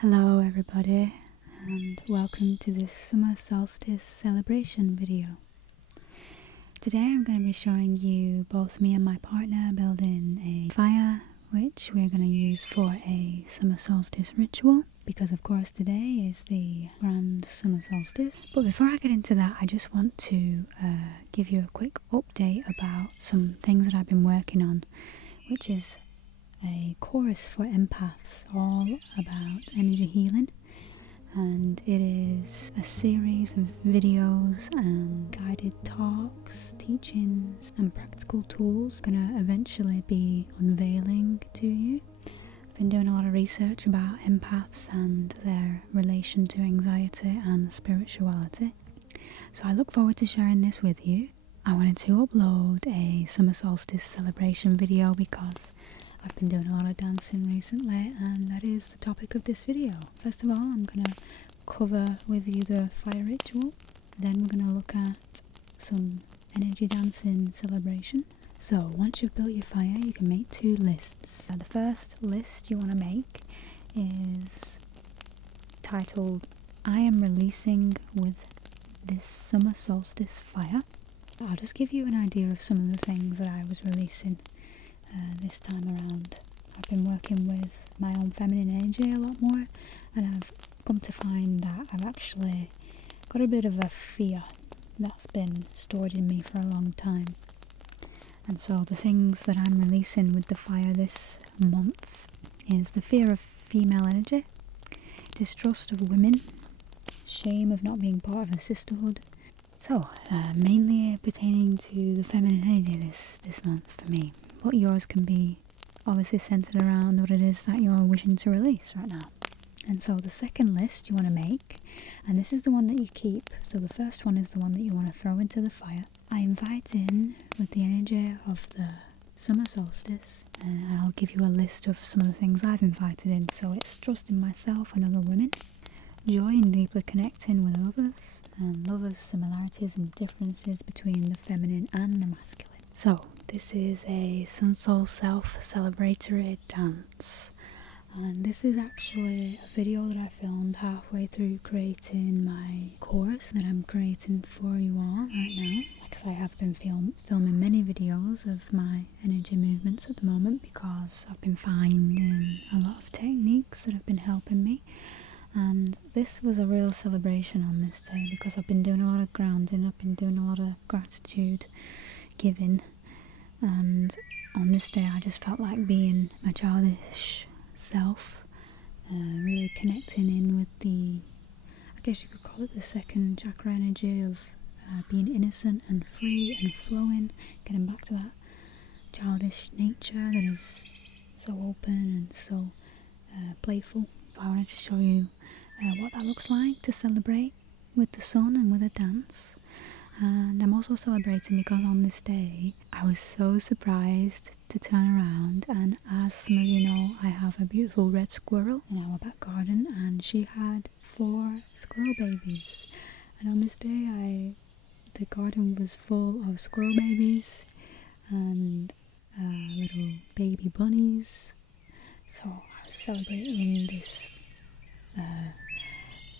Hello everybody, and welcome to this summer solstice celebration video. Today I'm going to be showing you both me and my partner building a fire which we're going to use for a summer solstice ritual, because of course today is the grand summer solstice. But before I get into that, I just want to give you a quick update about some things that I've been working on, which is a course for empaths all about energy healing, and it is a series of videos and guided talks, teachings and practical tools gonna eventually be unveiling to you. I've been doing a lot of research about empaths and their relation to anxiety and spirituality, so I look forward to sharing this with you. I wanted to upload a summer solstice celebration video because I've been doing a lot of dancing recently, and that is the topic of this video. First of all, I'm going to cover with you the fire ritual. Then we're going to look at some energy dancing celebration. So once you've built your fire, you can make two lists. The first list you want to make is titled I am releasing with this summer solstice fire. I'll just give you an idea of some of the things that I was releasing this time around. I've been working with my own feminine energy a lot more, and I've come to find that I've actually got a bit of a fear that's been stored in me for a long time. And so the things that I'm releasing with the fire this month is the fear of female energy, distrust of women, shame of not being part of a sisterhood. So mainly pertaining to the feminine energy this month for me. But yours can be obviously centered around what it is that you're wishing to release right now. And so the second list you want to make, and this is the one that you keep, so the first one is the one that you want to throw into the fire. I invite in with the energy of the summer solstice, and I'll give you a list of some of the things I've invited in. So it's trust in myself and other women, joy in deeply connecting with others, and love of similarities and differences between the feminine and the masculine. So this is a Sun Soul Self celebratory dance, and this is actually a video that I filmed halfway through creating my course that I'm creating for you all right now, because I have been filming many videos of my energy movements at the moment, because I've been finding a lot of techniques that have been helping me. And this was a real celebration on this day, because I've been doing a lot of grounding, I've been doing a lot of gratitude giving, and on this day I just felt like being my childish self, really connecting in with the, I guess you could call it the second chakra energy of being innocent and free and flowing, getting back to that childish nature that is so open and so playful. I wanted to show you what that looks like to celebrate with the sun and with a dance. And I'm also celebrating because on this day I was so surprised to turn around, and as some of you know, I have a beautiful red squirrel in our back garden, and she had 4 squirrel babies. And on this day the garden was full of squirrel babies and little baby bunnies. So I was celebrating this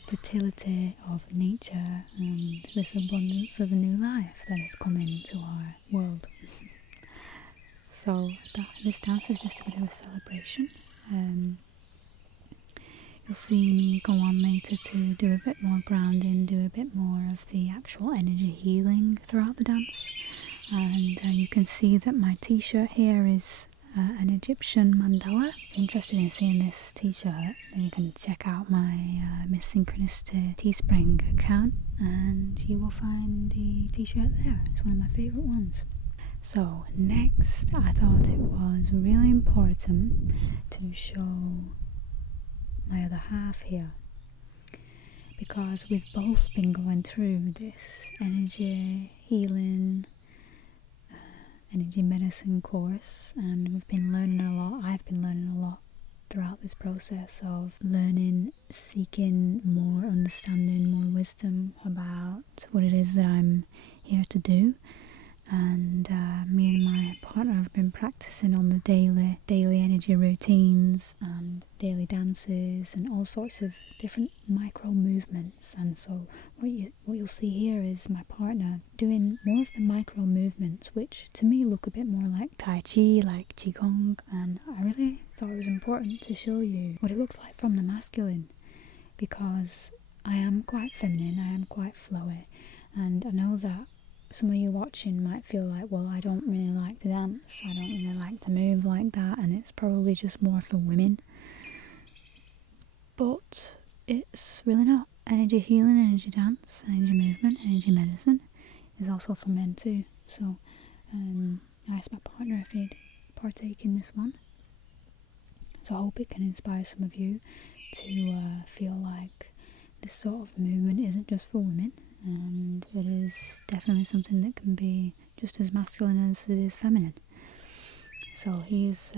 fertility of nature and this abundance of a new life that is coming into our world. So this dance is just a bit of a celebration. You'll see me go on later to do a bit more grounding, do a bit more of the actual energy healing throughout the dance. And you can see that my t-shirt here is an Egyptian mandala. If you're interested in seeing this t-shirt, then you can check out my Miss Synchronicity Teespring account, and you will find the t-shirt there. It's one of my favourite ones. So next, I thought it was really important to show my other half here, because we've both been going through this energy healing, energy medicine course, and we've been learning a lot. I've been learning a lot throughout this process of learning, seeking more understanding, more wisdom about what it is that I'm here to do. and me and my partner have been practicing on the daily energy routines and daily dances and all sorts of different micro movements. And so what you'll see here is my partner doing more of the micro movements, which to me look a bit more like Tai Chi, like Qigong, and I really thought it was important to show you what it looks like from the masculine, because I am quite feminine, I am quite flowy, and I know that some of you watching might feel like, well, I don't really like to dance, I don't really like to move like that, and it's probably just more for women. But it's really not. Energy healing, energy dance, energy movement, energy medicine is also for men too. So I asked my partner if he'd partake in this one. So I hope it can inspire some of you to feel like this sort of movement isn't just for women, and it is definitely something that can be just as masculine as it is feminine. So he's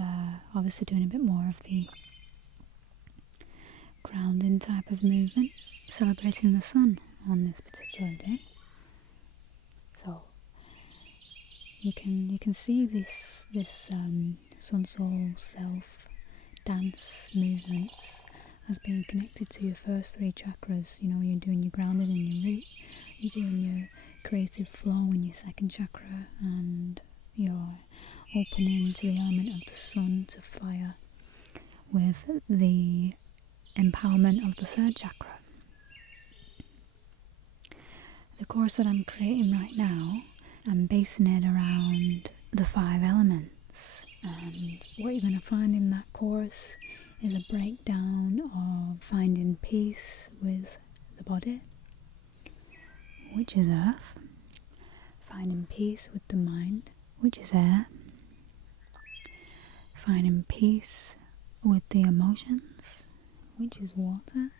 obviously doing a bit more of the grounding type of movement, celebrating the sun on this particular day. So you can see this sun soul self dance movements as being connected to your first three chakras. You know, you're doing your grounding in your root, you're doing your creative flow in your second chakra, and you're opening to the element of the sun, to fire, with the empowerment of the third chakra. The course that I'm creating right now, I'm basing it around the 5 elements, and what you're going to find in that course is a breakdown of finding peace with the body, which is earth, finding peace with the mind, which is air, finding peace with the emotions, which is water,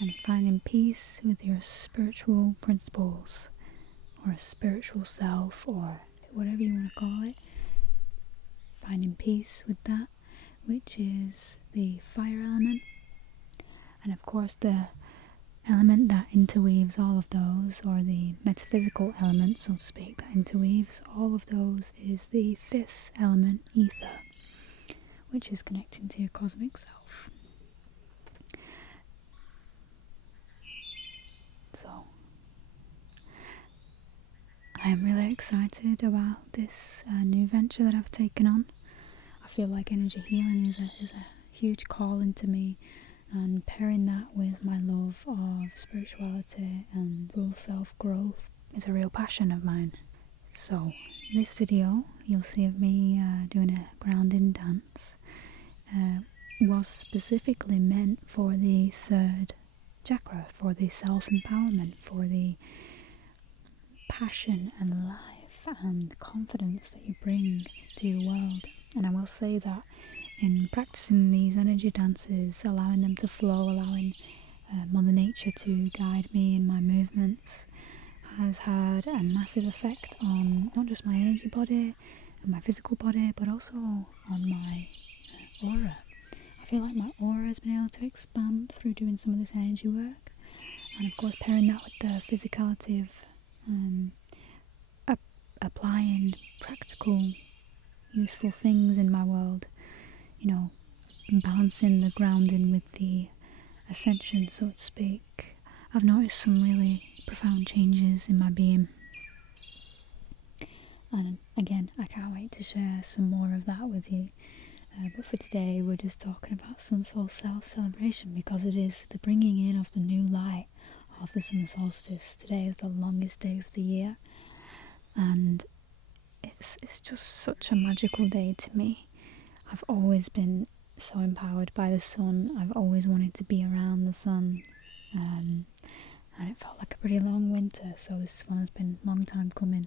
and finding peace with your spiritual principles, or a spiritual self, or whatever you want to call it. Finding peace with that, which is the fire element, and of course the element that interweaves all of those, or the metaphysical element, so to speak, that interweaves all of those, is the 5th element, ether, which is connecting to your cosmic self. So I am really excited about this new venture that I've taken on. I feel like energy healing is a huge calling to me, and pairing that with my love of spirituality and full self-growth is a real passion of mine. So this video you'll see of me doing a grounding dance was specifically meant for the 3rd chakra, for the self-empowerment, for the passion and life and confidence that you bring to your world. And I will say that in practicing these energy dances, allowing them to flow, allowing Mother Nature to guide me in my movements, has had a massive effect on not just my energy body and my physical body, but also on my aura. I feel like my aura has been able to expand through doing some of this energy work, and of course pairing that with the physicality of applying practical, useful things in my world, you know, balancing the grounding with the ascension, so to speak. I've noticed some really profound changes in my being, and again, I can't wait to share some more of that with you. But for today, we're just talking about Sun Soul Self celebration, because it is the bringing in of the new light of the summer solstice. Today is the longest day of the year, and it's just such a magical day to me. I've always been so empowered by the sun. I've always wanted to be around the sun, and it felt like a pretty long winter, so this one has been a long time coming.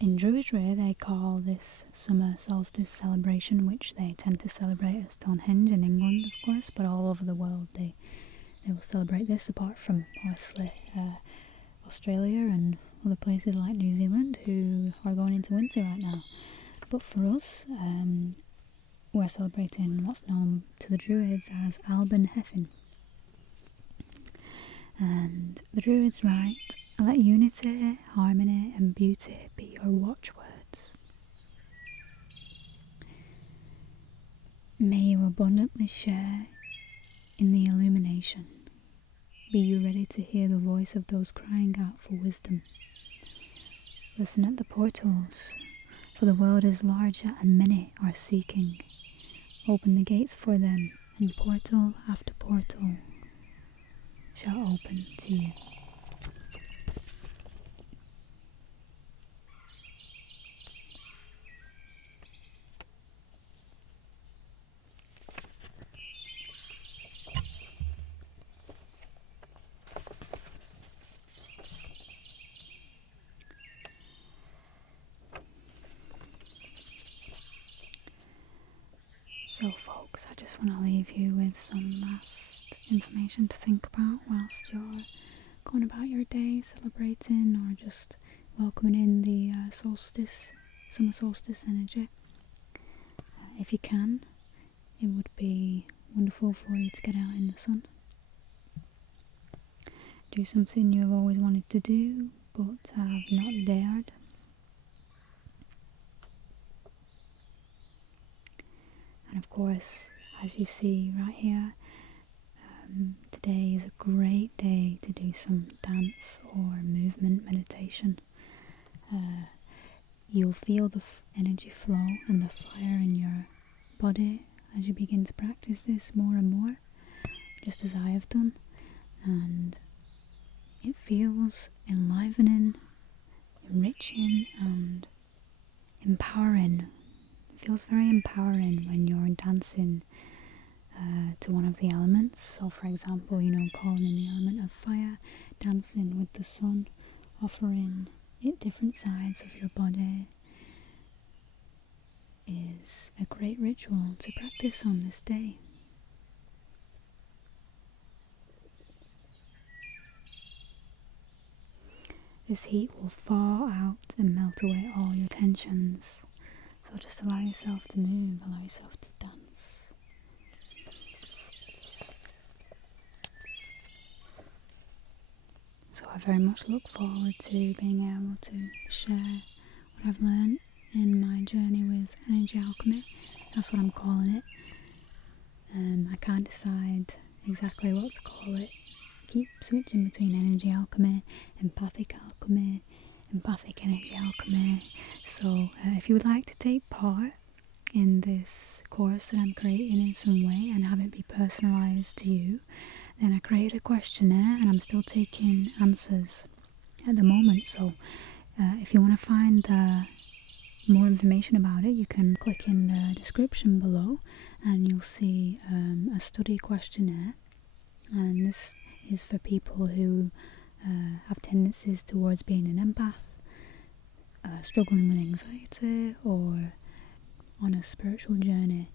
In Druidry, they call this summer solstice celebration, which they tend to celebrate at Stonehenge in England, of course, but all over the world they will celebrate this, apart from obviously Australia and other places like New Zealand, who are going into winter right now. But for us, we're celebrating what's known to the Druids as Alban Heffin. And the Druids write, "Let unity, harmony and beauty be your watchwords. May you abundantly share in the illumination. Be you ready to hear the voice of those crying out for wisdom. Listen at the portals, for the world is larger and many are seeking. Open the gates for them, and portal after portal shall open to you." So folks, I just want to leave you with some last information to think about whilst you're going about your day, celebrating or just welcoming in the solstice, summer solstice energy. If you can, it would be wonderful for you to get out in the sun. Do something you've always wanted to do but have not dared. And of course, as you see right here, today is a great day to do some dance or movement meditation. You'll feel the energy flow and the fire in your body as you begin to practice this more and more, just as I have done. And it feels enlivening, enriching and empowering. It feels very empowering when you're dancing to one of the elements. So for example, calling in the element of fire, dancing with the sun, offering it different sides of your body is a great ritual to practice on this day. This heat will thaw out and melt away all your tensions. So just allow yourself to move, allow yourself to dance. So I very much look forward to being able to share what I've learned in my journey with energy alchemy. That's what I'm calling it. I can't decide exactly what to call it. I keep switching between energy alchemy, empathic energy alchemy. So if you would like to take part in this course that I'm creating in some way and have it be personalised to you, then I created a questionnaire and I'm still taking answers at the moment. So if you want to find more information about it, you can click in the description below and you'll see a study questionnaire. And this is for people who have tendencies towards being an empath, struggling with anxiety, or on a spiritual journey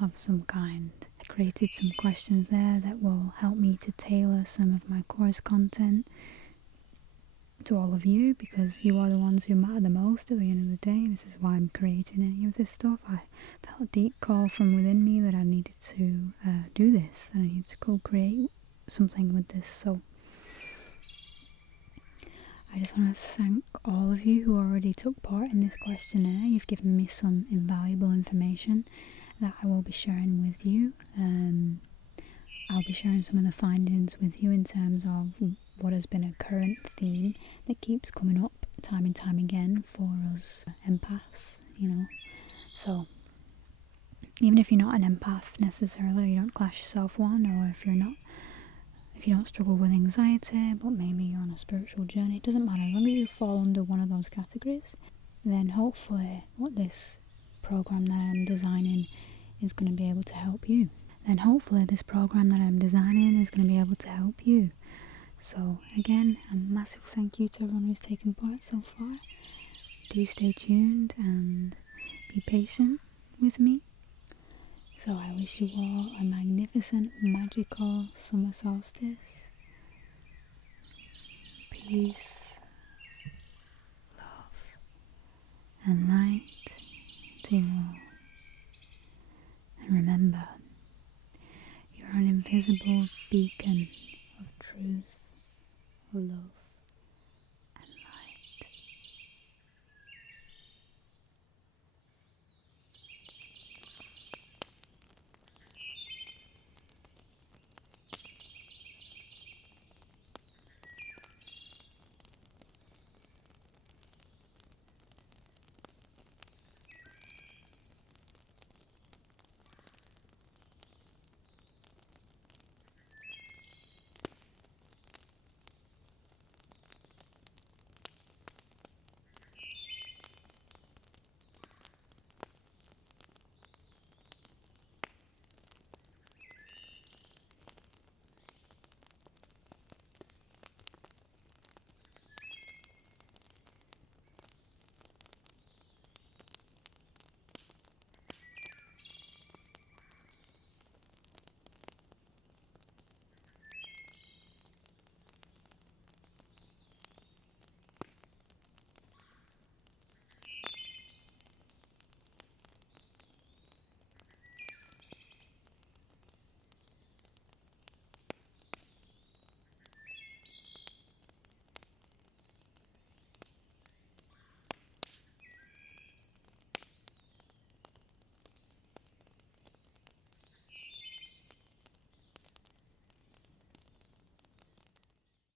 of some kind. I created some questions there that will help me to tailor some of my course content to all of you, because you are the ones who matter the most at the end of the day. This is why I'm creating any of this stuff. I felt a deep call from within me that I needed to do this, and I needed to co-create something with this. So I just want to thank all of you who already took part in this questionnaire. You've given me some invaluable information that I will be sharing with you. I'll be sharing some of the findings with you in terms of what has been a current theme that keeps coming up time and time again for us empaths, So even if you're not an empath necessarily, you don't class yourself one, or if you don't struggle with anxiety, but maybe you're on a spiritual journey, it doesn't matter. As long as you fall under one of those categories, then hopefully what this program that I'm designing is going to be able to help you. Then hopefully this program that I'm designing is going to be able to help you. So again, a massive thank you to everyone who's taken part so far. Do stay tuned and be patient with me. So I wish you all a magnificent, magical summer solstice. Peace, love, and light invisible beacon of truth or love.